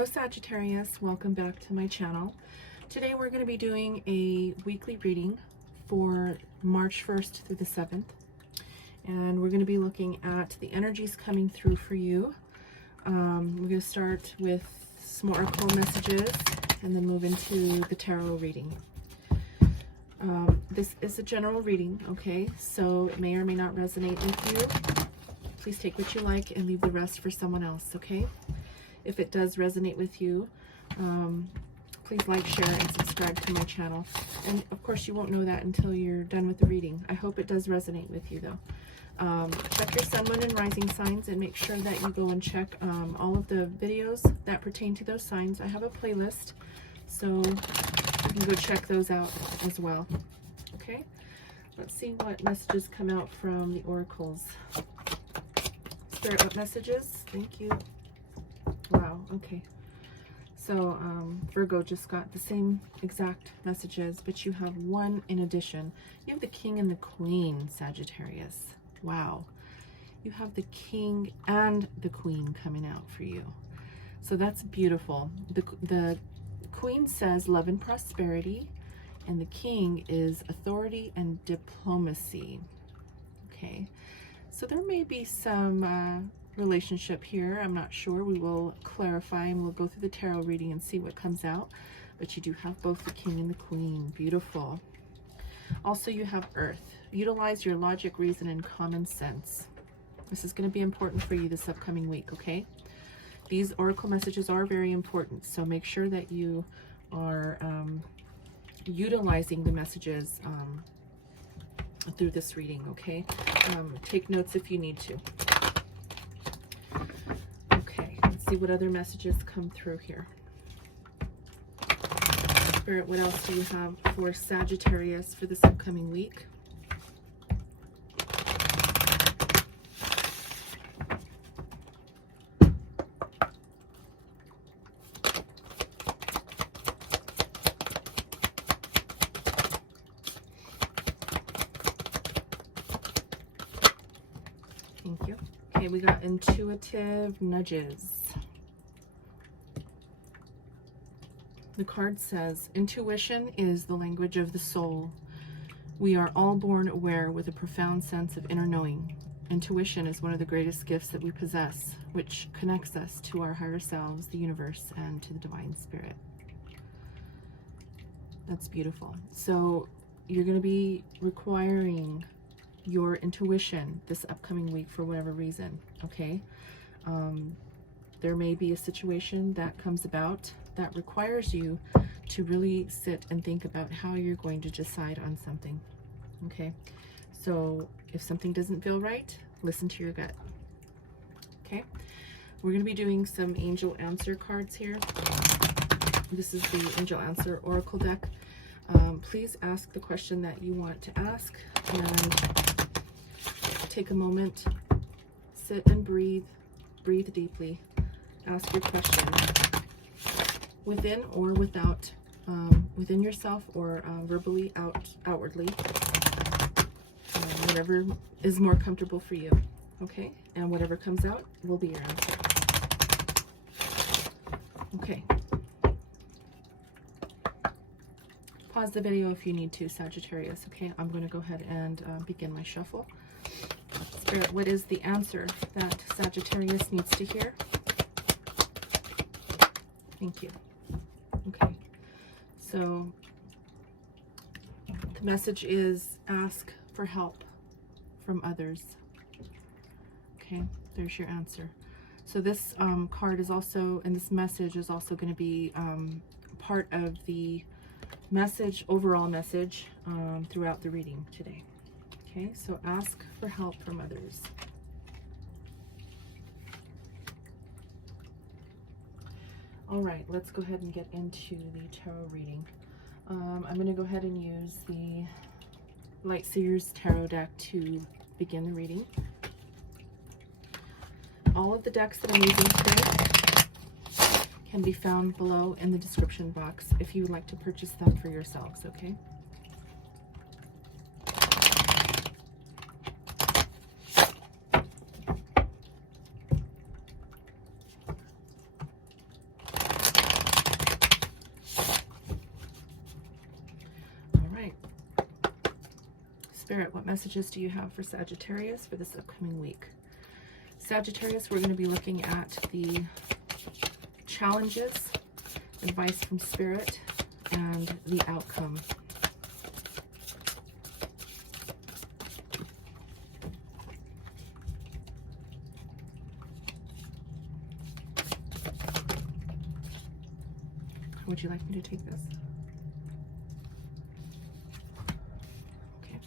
Hello Sagittarius, welcome back to my channel. Today we're going to be doing a weekly reading for March 1st through the 7th. And we're going to be looking at the energies coming through for you. We're going to start with some oracle messages and then move into the tarot reading. This is a general reading, okay? So it may or may not resonate with you. Please take what you like and leave the rest for someone else, okay? If it does resonate with you, please like, share, and subscribe to my channel. And of course, you won't know that until you're done with the reading. I hope it does resonate with you, though. Check your sun, moon, and rising signs, and make sure that you go and check all of the videos that pertain to those signs. I have a playlist, so you can go check those out as well. Okay, let's see what messages come out from the oracles. Spirit, what messages? Thank you. Wow, okay. So Virgo just got the same exact messages, but you have one in addition. You have the King and the Queen, Sagittarius. Wow. You have the King and the Queen coming out for you. So that's beautiful. The Queen says love and prosperity, and the King is authority and diplomacy. Okay. So there may be some relationship here. I'm not sure. We will clarify and we'll go through the tarot reading and see what comes out. But you do have both the King and the Queen. Beautiful. Also, you have Earth. Utilize your logic, reason, and common sense. This is going to be important for you this upcoming week, okay? These oracle messages are very important, so make sure that you are utilizing the messages through this reading, okay? Take notes if you need to. Okay, let's see what other messages come through here. Spirit, what else do you have for Sagittarius for this upcoming week? Thank you. Okay, we got intuitive nudges. The card says, intuition is the language of the soul. We are all born aware with a profound sense of inner knowing. Intuition is one of the greatest gifts that we possess, which connects us to our higher selves, the universe, and to the divine spirit. That's beautiful. So you're going to be requiring your intuition this upcoming week for whatever reason, okay? There may be a situation that comes about that requires you to really sit and think about how you're going to decide on something, okay? So if something doesn't feel right, listen to your gut, okay? We're going to be doing some angel answer cards here. This is the angel answer oracle deck. Please ask the question that you want to ask and take a moment, sit and breathe deeply, ask your question within or without, within yourself or verbally outwardly, whatever is more comfortable for you, okay? And whatever comes out will be your answer. Okay. Pause the video if you need to, Sagittarius, okay? I'm going to go ahead and begin my shuffle. Spirit, what is the answer that Sagittarius needs to hear? Thank you. Okay, so the message is ask for help from others. Okay, there's your answer. So this card is also, and this message is also going to be part of the message, overall message throughout the reading today. Okay, so ask for help from others. All right, let's go ahead and get into the tarot reading. I'm going to go ahead and use the Light Seers Tarot deck to begin the reading. All of the decks that I'm using today can be found below in the description box if you would like to purchase them for yourselves, okay? Spirit, what messages do you have for Sagittarius for this upcoming week? Sagittarius, we're going to be looking at the challenges, advice from Spirit, and the outcome. Would you like me to take this? Okay.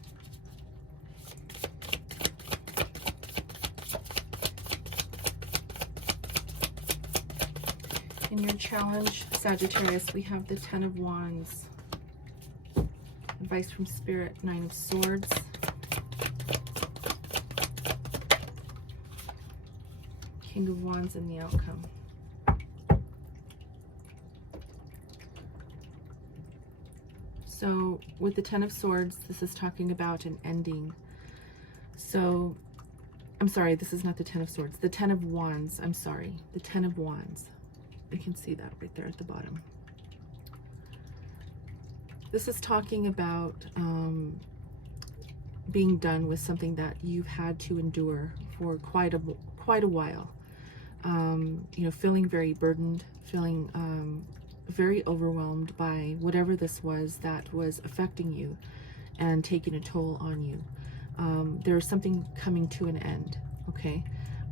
In your challenge, Sagittarius, we have the Ten of Wands. Advice from Spirit, Nine of Swords. King of Wands and the outcome. So with the Ten of Swords, this is talking about an ending. So, I'm sorry, this is not the Ten of Swords. The Ten of Wands, I'm sorry. The Ten of Wands. You can see that right there at the bottom. This is talking about being done with something that you've had to endure for quite a while. You know, feeling very burdened, feeling very overwhelmed by whatever this was that was affecting you and taking a toll on you. There's something coming to an end, okay?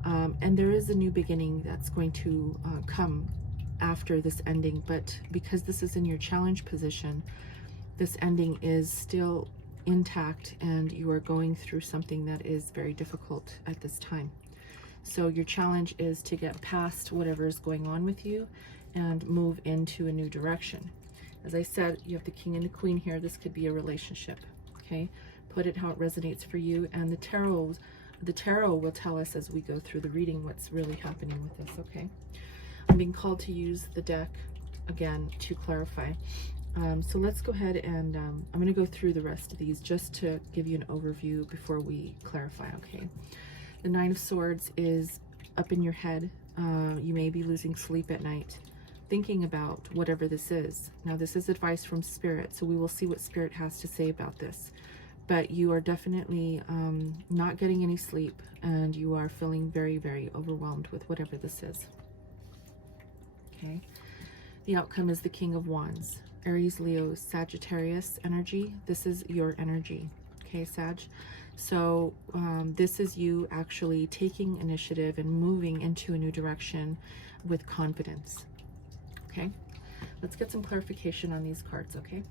And there is a new beginning that's going to come after this ending, but because this is in your challenge position, this ending is still intact and you are going through something that is very difficult at this time. So your challenge is to get past whatever is going on with you and move into a new direction. As I said, you have the King and the Queen here. This could be a relationship, okay? Put it how it resonates for you, and the tarot will tell us as we go through the reading what's really happening with this, okay? I'm being called to use the deck again to clarify. So let's go ahead and I'm going to go through the rest of these just to give you an overview before we clarify, okay? The Nine of Swords is up in your head. You may be losing sleep at night, thinking about whatever this is. Now, this is advice from Spirit, so we will see what Spirit has to say about this. But you are definitely not getting any sleep, and you are feeling very, very overwhelmed with whatever this is. Okay. The outcome is the King of Wands. Aries, Leo, Sagittarius energy. This is your energy. Okay, Sag. So this is you actually taking initiative and moving into a new direction with confidence. Okay, let's get some clarification on these cards, okay?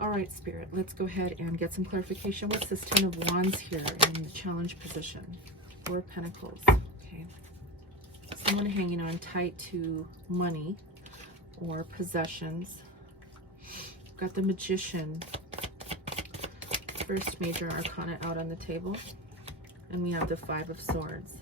All right, Spirit, let's go ahead and get some clarification. What's this Ten of Wands here in the challenge position? Four of Pentacles, okay? Someone hanging on tight to money or possessions. Got the Magician, first major arcana out on the table. And we have the Five of Swords.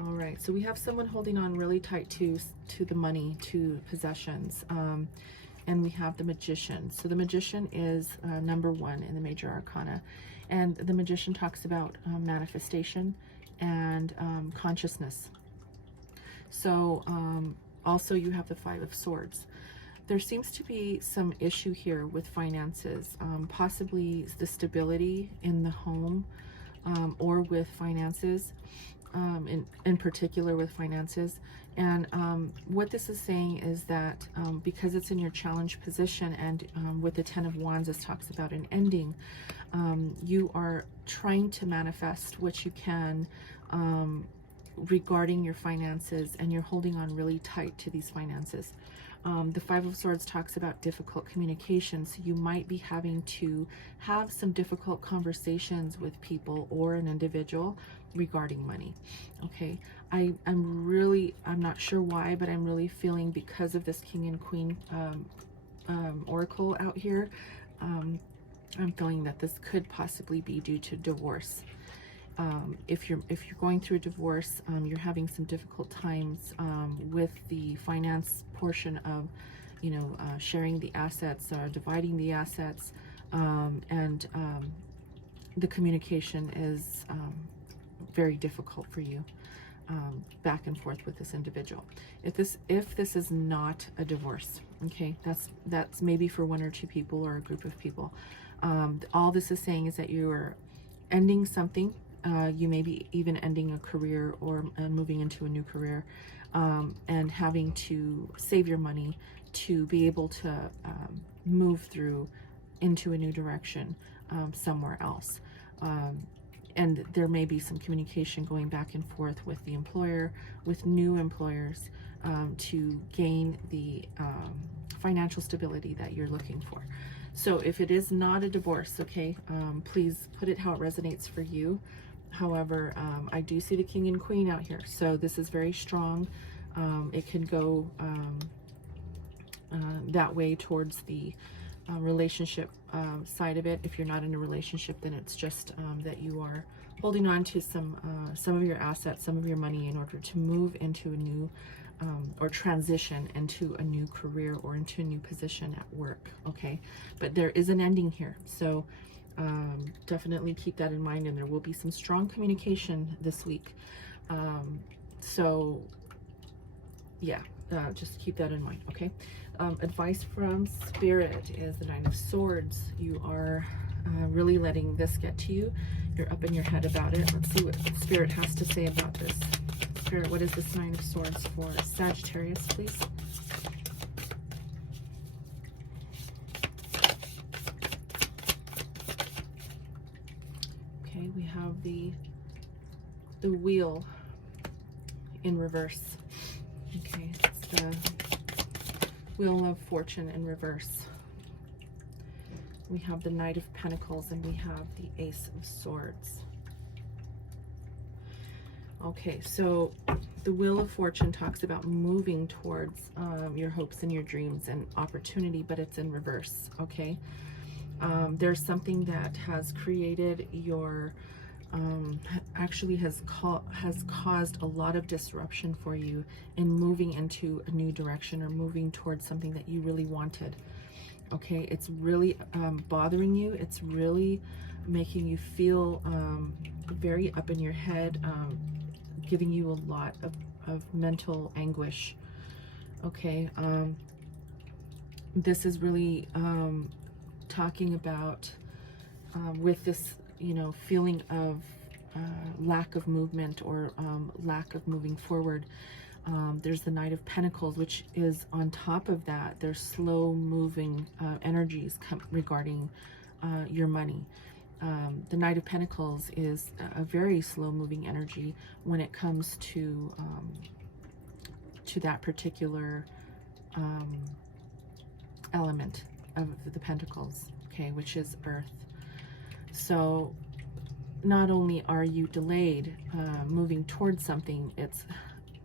All right, so we have someone holding on really tight to the money, to possessions, and we have the Magician. So the Magician is number one in the major arcana, and the Magician talks about manifestation and consciousness. So also you have the Five of Swords. There seems to be some issue here with finances, possibly the stability in the home or with finances. In particular with finances. And what this is saying is that because it's in your challenge position, and with the Ten of Wands, this talks about an ending, you are trying to manifest what you can regarding your finances, and you're holding on really tight to these finances. The Five of Swords talks about difficult communication, so you might be having to have some difficult conversations with people or an individual regarding money. Okay, I'm not sure why, but I'm really feeling, because of this King and Queen oracle out here, I'm feeling that this could possibly be due to divorce. If you're going through a divorce, you're having some difficult times with the finance portion of, sharing the assets or dividing the assets, and the communication is very difficult for you, back and forth with this individual. If this is not a divorce, okay, that's maybe for one or two people or a group of people. All this is saying is that you are ending something. You may be even ending a career or moving into a new career, and having to save your money to be able to move through into a new direction somewhere else. And there may be some communication going back and forth with the employer, with new employers, to gain the financial stability that you're looking for. So if it is not a divorce, okay, please put it how it resonates for you. However, I do see the King and Queen out here, so this is very strong. It can go that way towards the relationship side of it. If you're not in a relationship, then it's just that you are holding on to some of your assets, some of your money, in order to move into a new or transition into a new career or into a new position at work. Okay, but there is an ending here, so definitely keep that in mind, and there will be some strong communication this week. So yeah, just keep that in mind. Okay. Advice from Spirit is the Nine of Swords. You are really letting this get to you. You're up in your head about it. Let's see what Spirit has to say about this. Spirit, what is this Nine of Swords for Sagittarius, please? Okay, we have the Wheel in reverse. Okay, it's the Wheel of Fortune in reverse. We have the Knight of Pentacles, and we have the Ace of Swords. Okay, so the Wheel of Fortune talks about moving towards your hopes and your dreams and opportunity, but it's in reverse. Okay, there's something that has created your actually has caused a lot of disruption for you in moving into a new direction or moving towards something that you really wanted. Okay, it's really bothering you. It's really making you feel very up in your head, giving you a lot of mental anguish. Okay, this is really talking about with this, you know, feeling of lack of movement or lack of moving forward. There's the Knight of Pentacles, which is on top of that. There's slow moving energies regarding your money. The Knight of Pentacles is a very slow moving energy when it comes to that particular element of the Pentacles, okay, which is Earth. So not only are you delayed moving towards something, it's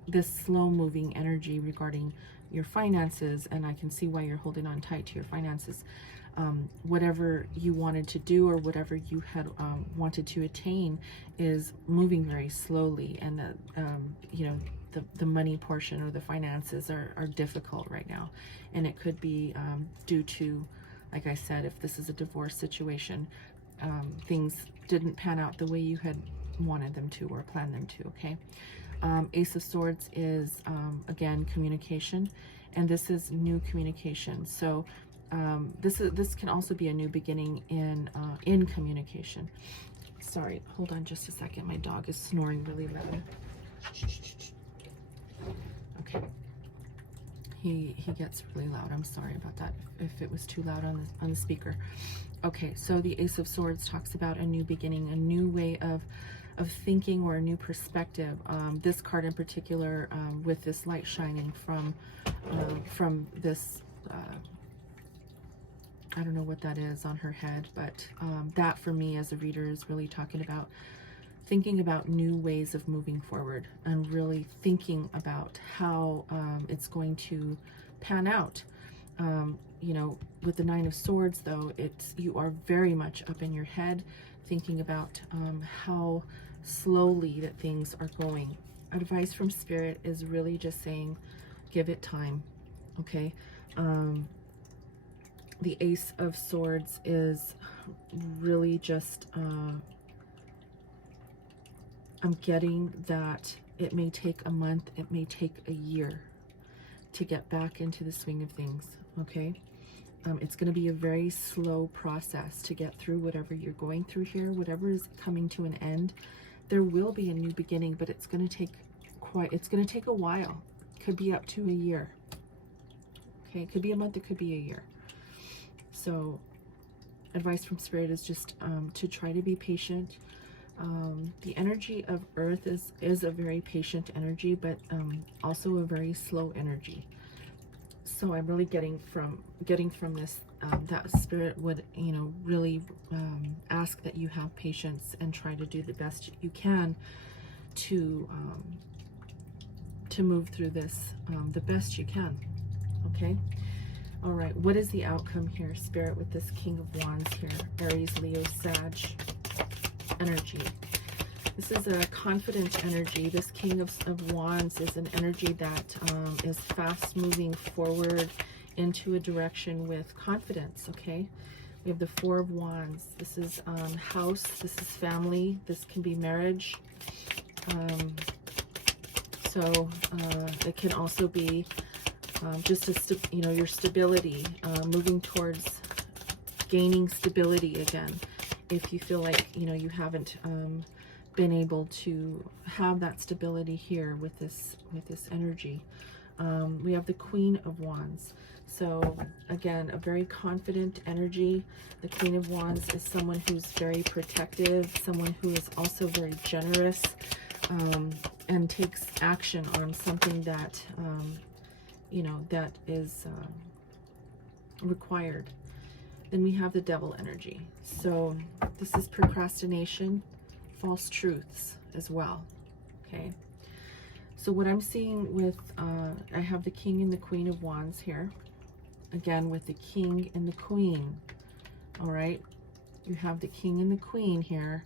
this slow moving energy regarding your finances, and I can see why you're holding on tight to your finances. Whatever you wanted to do or whatever you had wanted to attain is moving very slowly, and you know, the money portion or the finances are difficult right now, and it could be due to, like I said, if this is a divorce situation, things didn't pan out the way you had wanted them to or planned them to. Okay, Ace of Swords is again communication, and this is new communication. So this can also be a new beginning in communication. Sorry, hold on just a second. My dog is snoring really loud. Okay, he gets really loud. I'm sorry about that if it was too loud on the speaker. Okay, so the Ace of Swords talks about a new beginning, a new way of thinking, or a new perspective. This card in particular, with this light shining from this, I don't know what that is on her head, but that for me as a reader is really talking about thinking about new ways of moving forward and really thinking about how it's going to pan out. You know, with the Nine of Swords, though, you are very much up in your head, thinking about how slowly that things are going. Advice from Spirit is really just saying, give it time. Okay. The Ace of Swords is really just, I'm getting that it may take a month, it may take a year to get back into the swing of things. Okay. It's going to be a very slow process to get through whatever you're going through here, whatever is coming to an end. There will be a new beginning, but it's going to take a while. Could be up to a year. Okay, it could be a month, it could be a year. So advice from Spirit is just to try to be patient. The energy of Earth is a very patient energy, but also a very slow energy. So I'm really getting from this that Spirit would, you know, really ask that you have patience and try to do the best you can to move through this the best you can. Okay. All right. What is the outcome here, Spirit, with this King of Wands here? Aries, Leo, Sag energy. This is a confident energy. This King of Wands is an energy that is fast moving forward into a direction with confidence, okay? We have the Four of Wands. This is house. This is family. This can be marriage. So it can also be just your stability, moving towards gaining stability again. If you feel like, you know, you haven't been able to have that stability here with this energy. We have the Queen of Wands. So again, a very confident energy. The Queen of Wands is someone who's very protective, someone who is also very generous, and takes action on something that you know, that is required. Then we have the Devil energy. So this is procrastination, false truths as well. Okay. So what I'm seeing with, I have the King and the Queen of Wands here. Again, with the King and the Queen. All right. You have the King and the Queen here,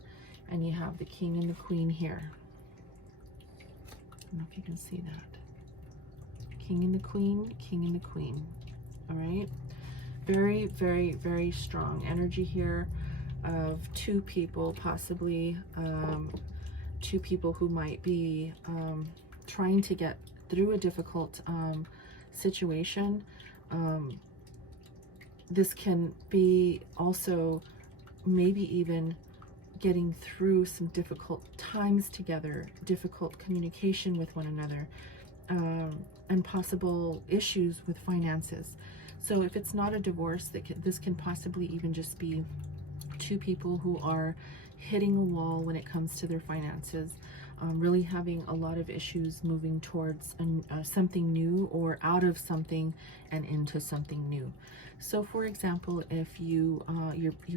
and you have the King and the Queen here. I don't know if you can see that. King and the Queen, King and the Queen. All right. Very, very, very strong energy here of two people, possibly two people who might be trying to get through a difficult situation. This can be also maybe even getting through some difficult times together, difficult communication with one another, and possible issues with finances. So if it's not a divorce, this can possibly even just be two people who are hitting a wall when it comes to their finances, really having a lot of issues moving towards something new, or out of something and into something new. So for example, if you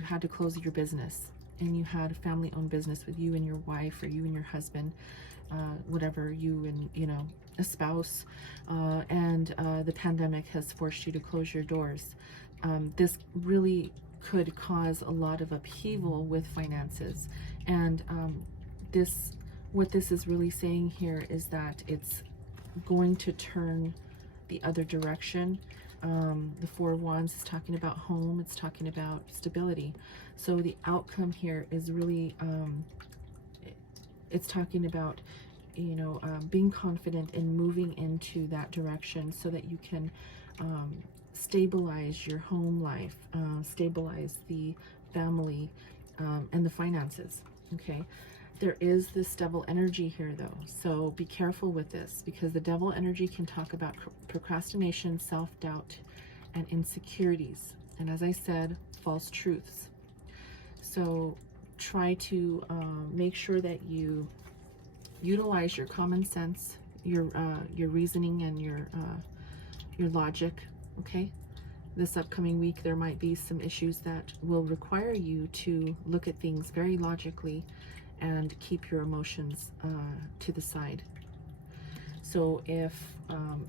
had to close your business, and you had a family-owned business with you and your wife, or you and your husband, whatever, you and, you know, a spouse, and the pandemic has forced you to close your doors. This really could cause a lot of upheaval with finances. And what this is really saying here is that it's going to turn the other direction. The Four of Wands is talking about home. It's talking about stability. So the outcome here is really, it's talking about, you know, being confident and moving into that direction so that you can stabilize your home life, stabilize the family, and the finances. Okay. There is this Devil energy here though, so be careful with this, because the Devil energy can talk about procrastination, self-doubt, and insecurities, and as I said, false truths. So try to make sure that you utilize your common sense, your reasoning, and your logic. Okay, this upcoming week there might be some issues that will require you to look at things very logically and keep your emotions to the side. So if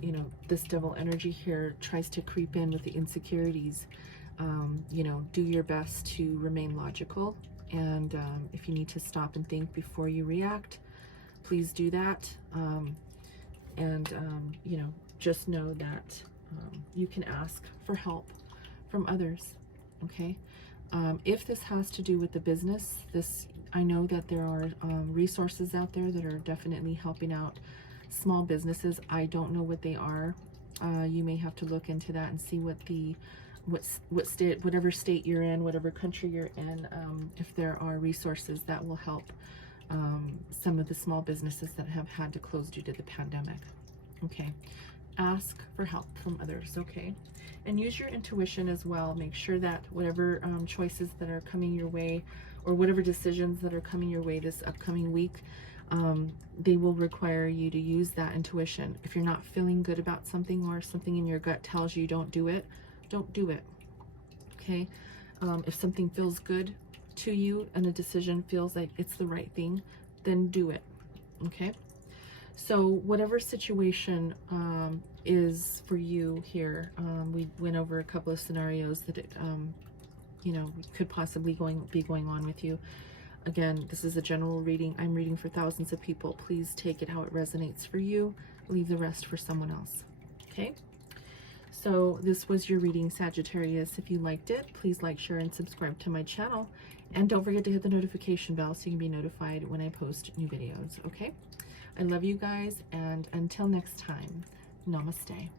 you know, this Devil energy here tries to creep in with the insecurities, you know, do your best to remain logical, and if you need to stop and think before you react, please do that. You know, just know that you can ask for help from others. Okay. If this has to do with the business, I know that there are resources out there that are definitely helping out small businesses. I don't know what they are. You may have to look into that and see what the whatever state you're in, whatever country you're in, if there are resources that will help some of the small businesses that have had to close due to the pandemic. Okay, ask for help from others. Okay, and use your intuition as well. Make sure that whatever choices that are coming your way, or whatever decisions that are coming your way this upcoming week, they will require you to use that intuition. If you're not feeling good about something, or something in your gut tells you don't do it, don't do it. Okay, if something feels good to you and a decision feels like it's the right thing, then do it. Okay, so whatever situation is for you here, we went over a couple of scenarios that you know, could possibly be going on with you. Again, this is a general reading. I'm reading for thousands of people. Please take it how it resonates for you. Leave the rest for someone else. Okay, so this was your reading, Sagittarius. If you liked it, please like, share, and subscribe to my channel. And don't forget to hit the notification bell so you can be notified when I post new videos, okay? I love you guys, and until next time, namaste.